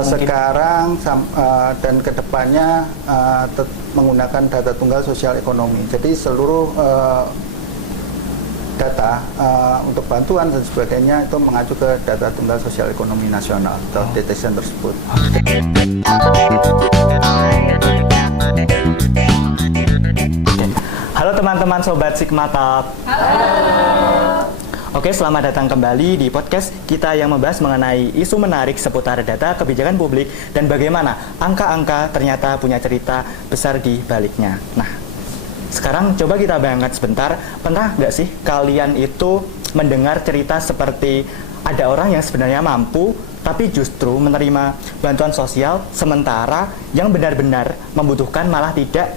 Sekarang dan kedepannya menggunakan data tunggal sosial ekonomi. Jadi seluruh data untuk bantuan dan sebagainya itu mengacu ke data tunggal sosial ekonomi nasional atau DTSN tersebut. Halo teman-teman Sobat Sigma Talk. Halo. Oke, selamat datang kembali di podcast kita yang membahas mengenai isu menarik seputar data kebijakan publik dan bagaimana angka-angka ternyata punya cerita besar di baliknya. Nah, sekarang coba kita bayangkan sebentar, pernah nggak sih kalian itu mendengar cerita seperti ada orang yang sebenarnya mampu tapi justru menerima bantuan sosial sementara yang benar-benar membutuhkan malah tidak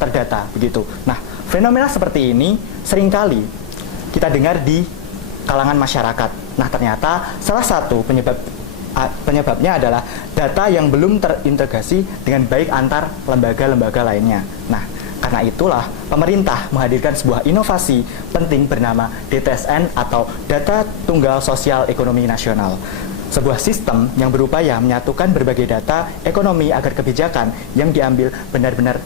terdata begitu. Nah, fenomena seperti ini seringkali kita dengar di kalangan masyarakat. Nah, ternyata salah satu penyebabnya adalah data yang belum terintegrasi dengan baik antar lembaga-lembaga lainnya. Nah, karena itulah pemerintah menghadirkan sebuah inovasi penting bernama DTSN atau Data Tunggal Sosial Ekonomi Nasional. Sebuah sistem yang berupaya menyatukan berbagai data ekonomi agar kebijakan yang diambil benar-benar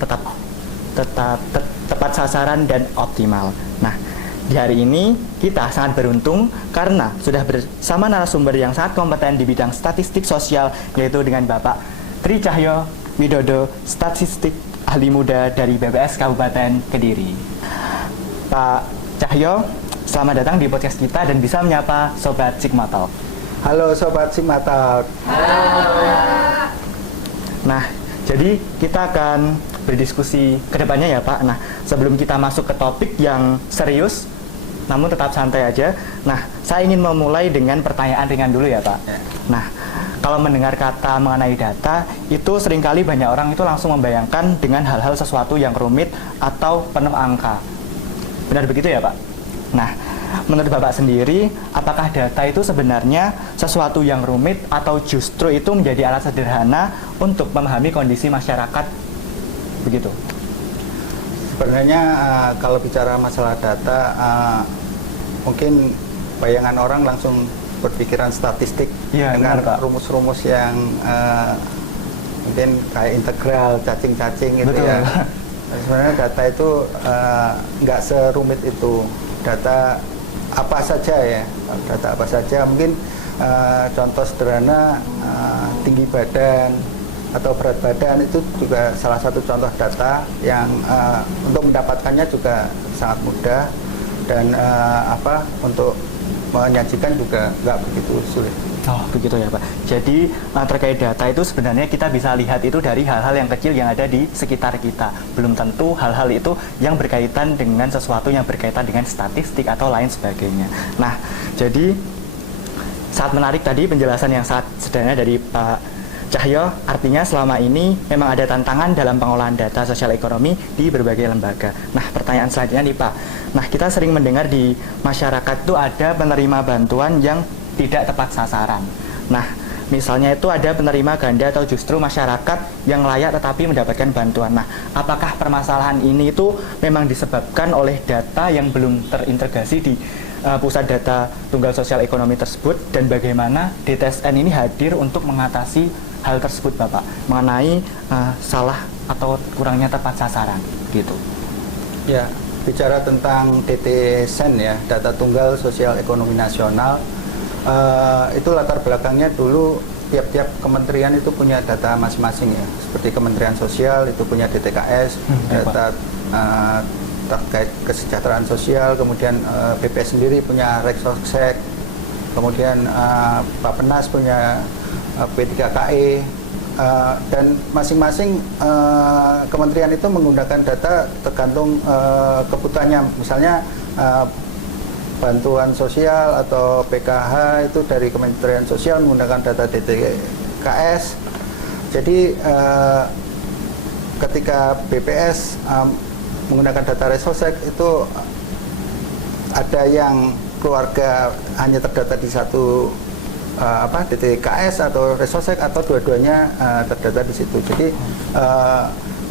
tepat sasaran dan optimal. Nah, di hari ini kita sangat beruntung karena sudah bersama narasumber yang sangat kompeten di bidang statistik sosial, yaitu dengan Bapak Tri Cahyo Widodo, statistik ahli muda dari BPS Kabupaten Kediri. Pak Cahyo, selamat datang di podcast kita dan bisa menyapa Sobat Sigma Talk. Halo Sobat Sigma Talk. Halo. Nah, jadi kita akan berdiskusi ke depannya ya Pak. Nah, sebelum kita masuk ke topik yang serius, namun tetap santai aja. Nah, saya ingin memulai dengan pertanyaan ringan dulu ya Pak. Nah, kalau mendengar kata mengenai data, itu seringkali banyak orang itu langsung membayangkan dengan hal-hal sesuatu yang rumit atau penuh angka. Benar begitu ya Pak? Nah, menurut Bapak sendiri, apakah data itu sebenarnya sesuatu yang rumit atau justru itu menjadi alat sederhana untuk memahami kondisi masyarakat? Begitu. Sebenarnya kalau bicara masalah data, mungkin bayangan orang langsung berpikiran statistik ya, dengan rumus-rumus yang mungkin kayak integral, cacing-cacing gitu. Betul. Ya. Sebenarnya data itu nggak serumit itu. Data apa saja ya, data apa saja. Mungkin contoh sederhana tinggi badan atau berat badan itu juga salah satu contoh data yang untuk mendapatkannya juga sangat mudah dan untuk menyajikan juga nggak begitu sulit. Oh, begitu ya Pak. Jadi terkait data itu sebenarnya kita bisa lihat itu dari hal-hal yang kecil yang ada di sekitar kita. Belum tentu hal-hal itu yang berkaitan dengan sesuatu yang berkaitan dengan statistik atau lain sebagainya. Nah, jadi sangat menarik tadi penjelasan yang sangat sederhana dari Pak Cahyo, artinya selama ini memang ada tantangan dalam pengolahan data sosial ekonomi di berbagai lembaga. Nah, pertanyaan selanjutnya nih Pak. Nah, kita sering mendengar di masyarakat itu ada penerima bantuan yang tidak tepat sasaran. Nah, misalnya itu ada penerima ganda atau justru masyarakat yang layak tetapi mendapatkan bantuan. Nah, apakah permasalahan ini itu memang disebabkan oleh data yang belum terintegrasi di pusat data tunggal sosial ekonomi tersebut, dan bagaimana DTSN ini hadir untuk mengatasi hal tersebut Bapak mengenai salah atau kurangnya tepat sasaran gitu. Ya, bicara tentang DTSN ya, data tunggal sosial ekonomi nasional, itu latar belakangnya dulu tiap-tiap kementerian itu punya data masing-masing ya. Seperti Kementerian Sosial itu punya DTKS, data terkait kesejahteraan sosial, kemudian BPS sendiri punya Reksosek, kemudian Bappenas punya P3KE, dan masing-masing kementerian itu menggunakan data tergantung kebutuhannya. Misalnya bantuan sosial atau PKH itu dari Kementerian Sosial menggunakan data DTKS. Jadi ketika BPS menggunakan data Reksosek itu ada yang keluarga hanya terdata di satu DTKS atau Reksosek atau dua-duanya terdata di situ. Jadi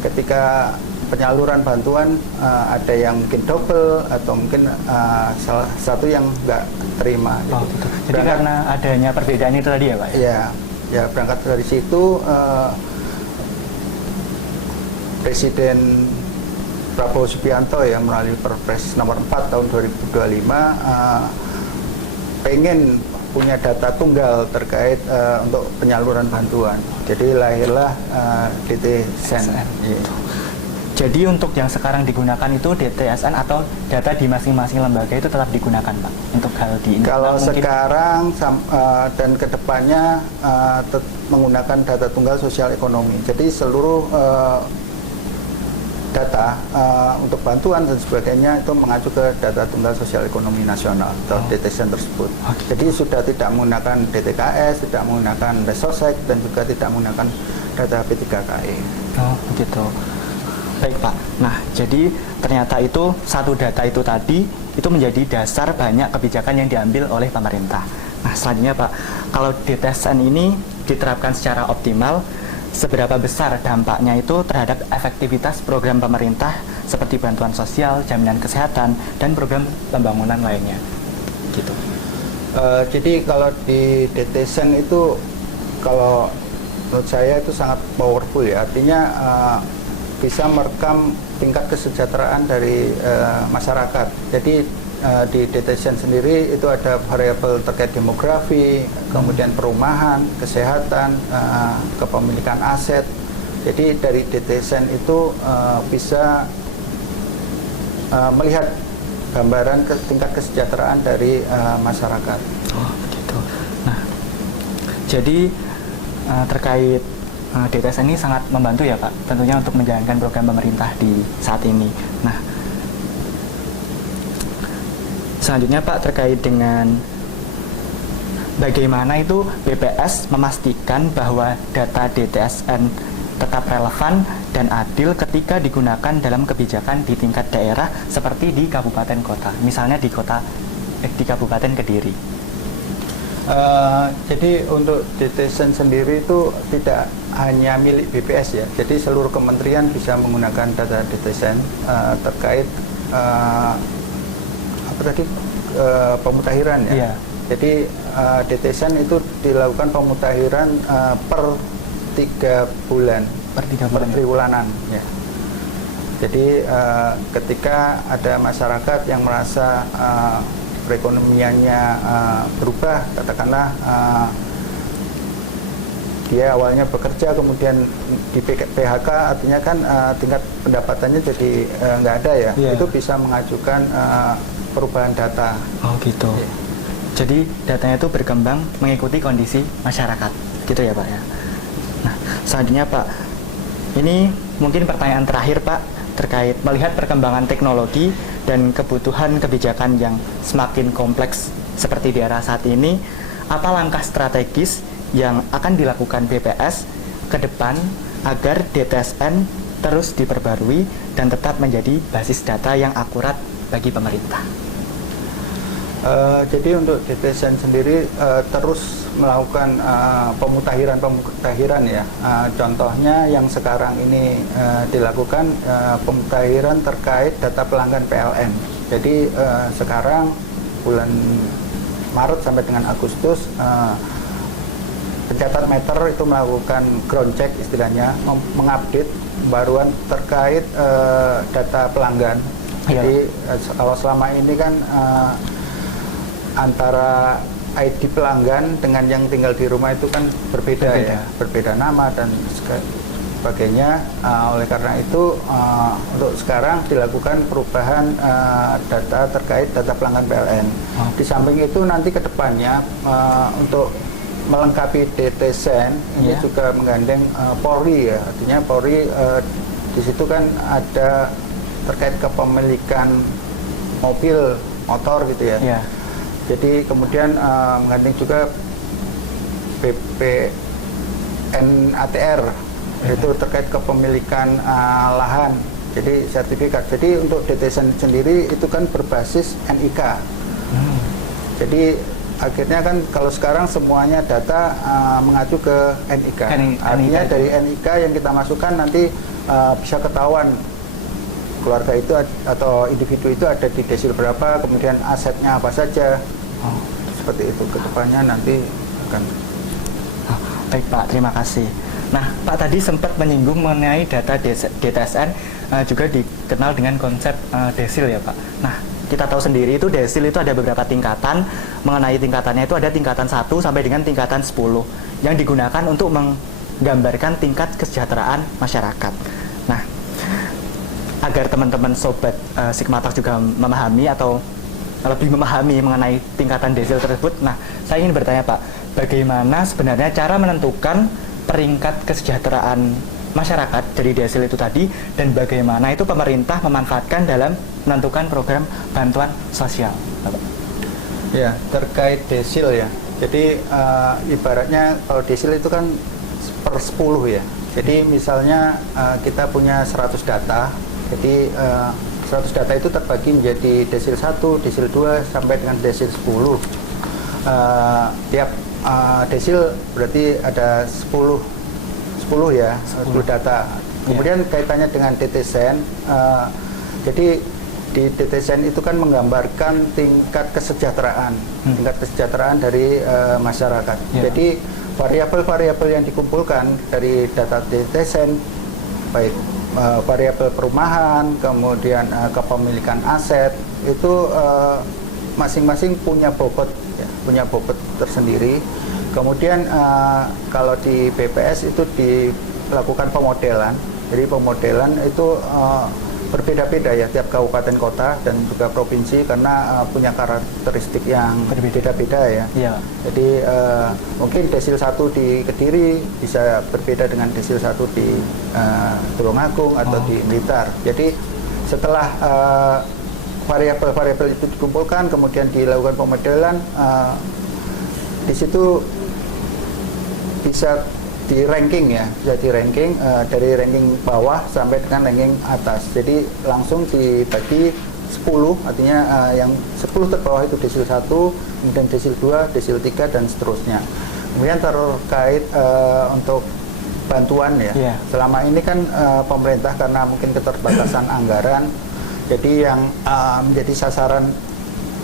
ketika penyaluran bantuan ada yang mungkin double atau mungkin salah satu yang nggak terima. Gitu. Jadi karena adanya perbedaan itu tadi ya Pak? Ya, Ya berangkat dari situ Presiden Prabowo Subianto ya melalui Perpres nomor 4 tahun 2025 pengen punya data tunggal terkait untuk penyaluran bantuan. Jadi lahirlah DTSN. Jadi untuk yang sekarang digunakan itu DTSN atau data di masing-masing lembaga itu tetap digunakan, Pak, untuk hal di ini? Kalau sekarang dan kedepannya menggunakan data tunggal sosial ekonomi. Jadi seluruh data untuk bantuan dan sebagainya itu mengacu ke data tunggal sosial ekonomi nasional atau DTSN tersebut. Jadi sudah tidak menggunakan DTKS, tidak menggunakan Resosek, dan juga tidak menggunakan data P3KE. Oh, begitu. Baik, Pak. Nah, jadi ternyata itu satu data itu tadi itu menjadi dasar banyak kebijakan yang diambil oleh pemerintah. Nah, selanjutnya, Pak, kalau DTSN ini diterapkan secara optimal, seberapa besar dampaknya itu terhadap efektivitas program pemerintah seperti bantuan sosial, jaminan kesehatan, dan program pembangunan lainnya? Gitu. Jadi kalau di DTSN itu, kalau menurut saya itu sangat powerful ya. Artinya bisa merekam tingkat kesejahteraan dari masyarakat. Jadi di DTSN sendiri itu ada variabel terkait demografi, kemudian perumahan, kesehatan, kepemilikan aset. Jadi dari DTSN itu bisa melihat gambaran tingkat kesejahteraan dari masyarakat. Oh, begitu. Nah, jadi terkait DTSN ini sangat membantu ya, Pak, tentunya untuk menjalankan program pemerintah di saat ini. Nah, selanjutnya, Pak, terkait dengan bagaimana itu BPS memastikan bahwa data DTSN tetap relevan dan adil ketika digunakan dalam kebijakan di tingkat daerah seperti di kabupaten kota, misalnya di Kabupaten Kediri. Jadi untuk DTSN sendiri itu tidak hanya milik BPS ya. Jadi seluruh kementerian bisa menggunakan data DTSN terkait pemutahiran ya. Yeah. Jadi DTSN itu dilakukan pemutahiran per 3 bulan, per triwulanan ya. Jadi ketika ada masyarakat yang merasa perekonomiannya berubah, katakanlah dia awalnya bekerja kemudian di PHK, artinya kan tingkat pendapatannya jadi nggak ada ya. Yeah. Itu bisa mengajukan perubahan data. Oh gitu. Yeah. Jadi datanya itu berkembang mengikuti kondisi masyarakat, gitu ya, Pak ya. Nah, selanjutnya, Pak, ini mungkin pertanyaan terakhir, Pak, terkait melihat perkembangan teknologi dan kebutuhan kebijakan yang semakin kompleks seperti di era saat ini, apa langkah strategis yang akan dilakukan BPS ke depan agar DTSN terus diperbarui dan tetap menjadi basis data yang akurat bagi pemerintah? Jadi untuk DTSN sendiri terus melakukan pemutahiran ya. Contohnya yang sekarang ini dilakukan pemutahiran terkait data pelanggan PLN. Jadi sekarang bulan Maret sampai dengan Agustus pencatat meter itu melakukan ground check istilahnya, mengupdate pembaruan terkait data pelanggan. Jadi kalau selama ini kan antara ID pelanggan dengan yang tinggal di rumah itu kan berbeda. Ya, berbeda nama dan sebagainya. Oleh karena itu untuk sekarang dilakukan perubahan data terkait data pelanggan PLN. Di samping itu nanti kedepannya untuk melengkapi DTSN ini juga menggandeng Polri ya. Artinya Polri di situ kan ada terkait kepemilikan mobil, motor gitu ya. Yeah. Jadi kemudian menggandeng juga BPN ATR, itu terkait kepemilikan lahan, jadi sertifikat. Jadi untuk DTSN sendiri itu kan berbasis NIK. Jadi akhirnya kan kalau sekarang semuanya data mengacu ke NIK. Artinya dari NIK yang kita masukkan nanti bisa ketahuan keluarga itu atau individu itu ada di desil berapa, kemudian asetnya apa saja. Seperti itu kedepannya nanti akan. Baik Pak, terima kasih. Nah, Pak tadi sempat menyinggung mengenai data DTSN juga dikenal dengan konsep desil ya Pak. Nah, kita tahu sendiri itu desil itu ada beberapa tingkatan. Mengenai tingkatannya itu ada tingkatan 1 sampai dengan tingkatan 10 yang digunakan untuk menggambarkan tingkat kesejahteraan masyarakat. Nah, agar teman-teman sobat Sigma Talk juga memahami atau lebih memahami mengenai tingkatan desil tersebut. Nah, saya ingin bertanya Pak, bagaimana sebenarnya cara menentukan peringkat kesejahteraan masyarakat dari desil itu tadi, dan bagaimana itu pemerintah memanfaatkan dalam menentukan program bantuan sosial, Bapak? Ya, terkait desil ya. Jadi ibaratnya kalau desil itu kan per 10 ya. Jadi misalnya kita punya 100 data. Jadi 100 data itu terbagi menjadi desil 1, desil 2 sampai dengan desil 10. Tiap desil berarti ada 10 ya, 10 data. Kemudian kaitannya dengan DTSN, jadi di DTSN itu kan menggambarkan tingkat kesejahteraan dari masyarakat. Jadi variabel-variabel yang dikumpulkan dari data DTSN, baik variabel perumahan, kemudian kepemilikan aset, itu masing-masing punya bobot tersendiri. Kemudian kalau di BPS itu dilakukan pemodelan. Jadi pemodelan itu berbeda-beda ya tiap kabupaten kota dan juga provinsi karena punya karakteristik yang berbeda-beda ya. Yeah. Jadi mungkin desil 1 di Kediri bisa berbeda dengan desil 1 di Tulungagung atau di Blitar. Jadi setelah variabel-variabel itu dikumpulkan kemudian dilakukan pemodelan, di situ bisa di ranking ya, dari ranking bawah sampai dengan ranking atas. Jadi langsung dibagi 10, artinya yang 10 terbawah itu desil 1, kemudian desil 2, desil 3 dan seterusnya. Kemudian terkait untuk bantuan ya. Selama ini kan pemerintah karena mungkin keterbatasan anggaran, jadi yang menjadi sasaran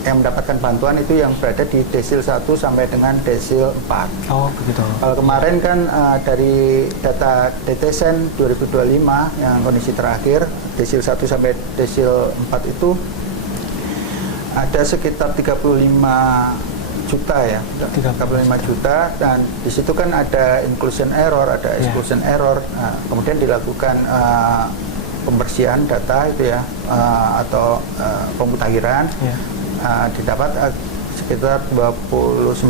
yang mendapatkan bantuan itu yang berada di desil 1 sampai dengan desil 4. Oh, begitu. Kalau kemarin kan dari data DTSN 2025 yang kondisi terakhir, desil 1 sampai desil 4 itu ada sekitar 35 juta ya, 35 juta, dan di situ kan ada inclusion error, ada exclusion error. Nah, kemudian dilakukan pembersihan data itu ya, atau pemutakhiran. Didapat sekitar 29,5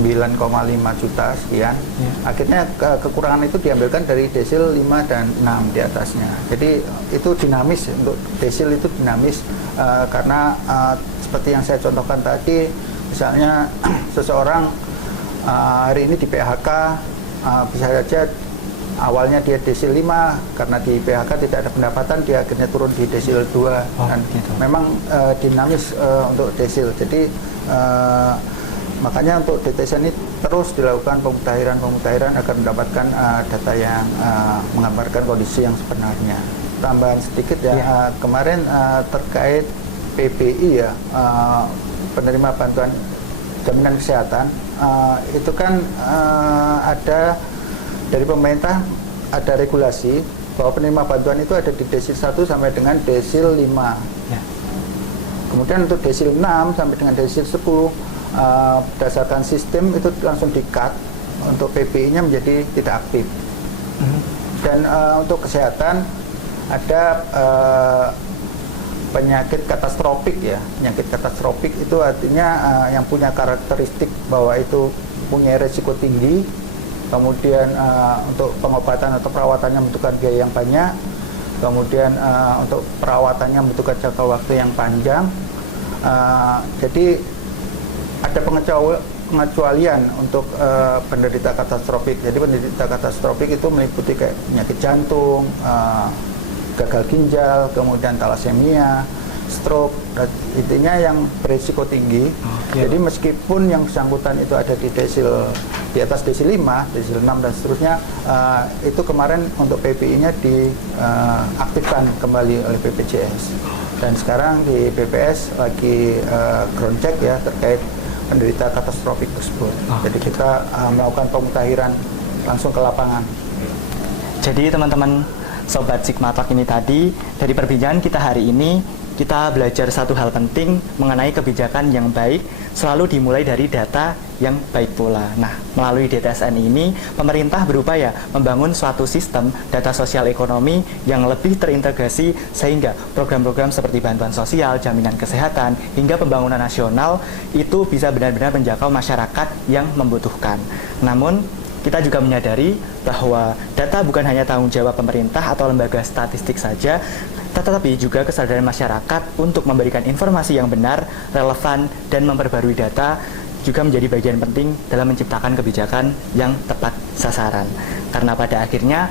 juta sekian. Akhirnya kekurangan itu diambilkan dari desil 5 dan 6 di atasnya. Jadi itu dinamis, untuk desil itu dinamis karena seperti yang saya contohkan tadi, misalnya seseorang hari ini di PHK, bisa saja awalnya dia desil 5, karena di PHK tidak ada pendapatan, dia akhirnya turun di desil 2. Dan gitu. Memang dinamis untuk desil. Jadi makanya untuk DTSN ini terus dilakukan pemutahiran agar mendapatkan data yang menggambarkan kondisi yang sebenarnya. Tambahan sedikit ya, kemarin terkait PBI ya, penerima bantuan jaminan kesehatan, itu kan ada dari pemerintah ada regulasi bahwa penerima bantuan itu ada di desil 1 sampai dengan desil 5. Kemudian untuk desil 6 sampai dengan desil 10 berdasarkan sistem itu langsung di-cut, untuk PBI-nya menjadi tidak aktif. Dan untuk kesehatan ada penyakit katastrofik ya. Penyakit katastrofik itu artinya yang punya karakteristik bahwa itu punya resiko tinggi. Kemudian untuk pengobatan atau perawatannya membutuhkan biaya yang banyak. Kemudian untuk perawatannya membutuhkan jangka waktu yang panjang. Jadi ada pengecualian untuk penderita katastrofik. Jadi penderita katastrofik itu meliputi kayak penyakit jantung, gagal ginjal, kemudian thalassemia, stroke, intinya yang berisiko tinggi. Jadi meskipun yang bersangkutan itu ada di atas desil 5, desil 6 dan seterusnya, itu kemarin untuk PBI-nya diaktifkan kembali oleh BPJS. Dan sekarang di BPS lagi ground check ya terkait penderita katastrofik tersebut. Jadi kita melakukan pemutakhiran langsung ke lapangan. Jadi teman-teman Sobat Sigma Talk ini tadi, dari perbincangan kita hari ini, kita belajar satu hal penting mengenai kebijakan yang baik selalu dimulai dari data yang baik pula. Nah, melalui DTSN ini, pemerintah berupaya membangun suatu sistem data sosial ekonomi yang lebih terintegrasi sehingga program-program seperti bantuan sosial, jaminan kesehatan, hingga pembangunan nasional itu bisa benar-benar menjangkau masyarakat yang membutuhkan. Namun, kita juga menyadari bahwa data bukan hanya tanggung jawab pemerintah atau lembaga statistik saja, tetapi juga kesadaran masyarakat untuk memberikan informasi yang benar, relevan, dan memperbarui data juga menjadi bagian penting dalam menciptakan kebijakan yang tepat sasaran. Karena pada akhirnya,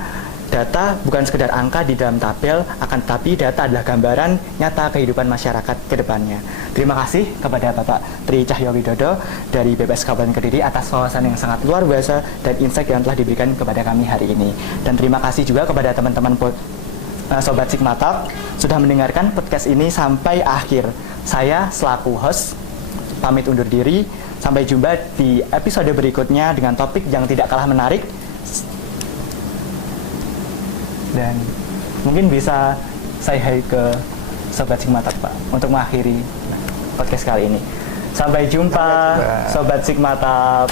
data bukan sekedar angka di dalam tabel, akan tetapi data adalah gambaran nyata kehidupan masyarakat ke depannya. Terima kasih kepada Bapak Tri Cahyo Widodo dari BPS Kabupaten Kediri atas wawasan yang sangat luar biasa dan insight yang telah diberikan kepada kami hari ini. Dan terima kasih juga kepada teman-teman Sobat Sigma Talk sudah mendengarkan podcast ini sampai akhir. Saya selaku host pamit undur diri. Sampai jumpa di episode berikutnya dengan topik yang tidak kalah menarik. Dan mungkin bisa saya hai ke Sobat Sigma Talk, Pak, untuk mengakhiri podcast kali ini. Sampai jumpa, Sobat Sigma Talk.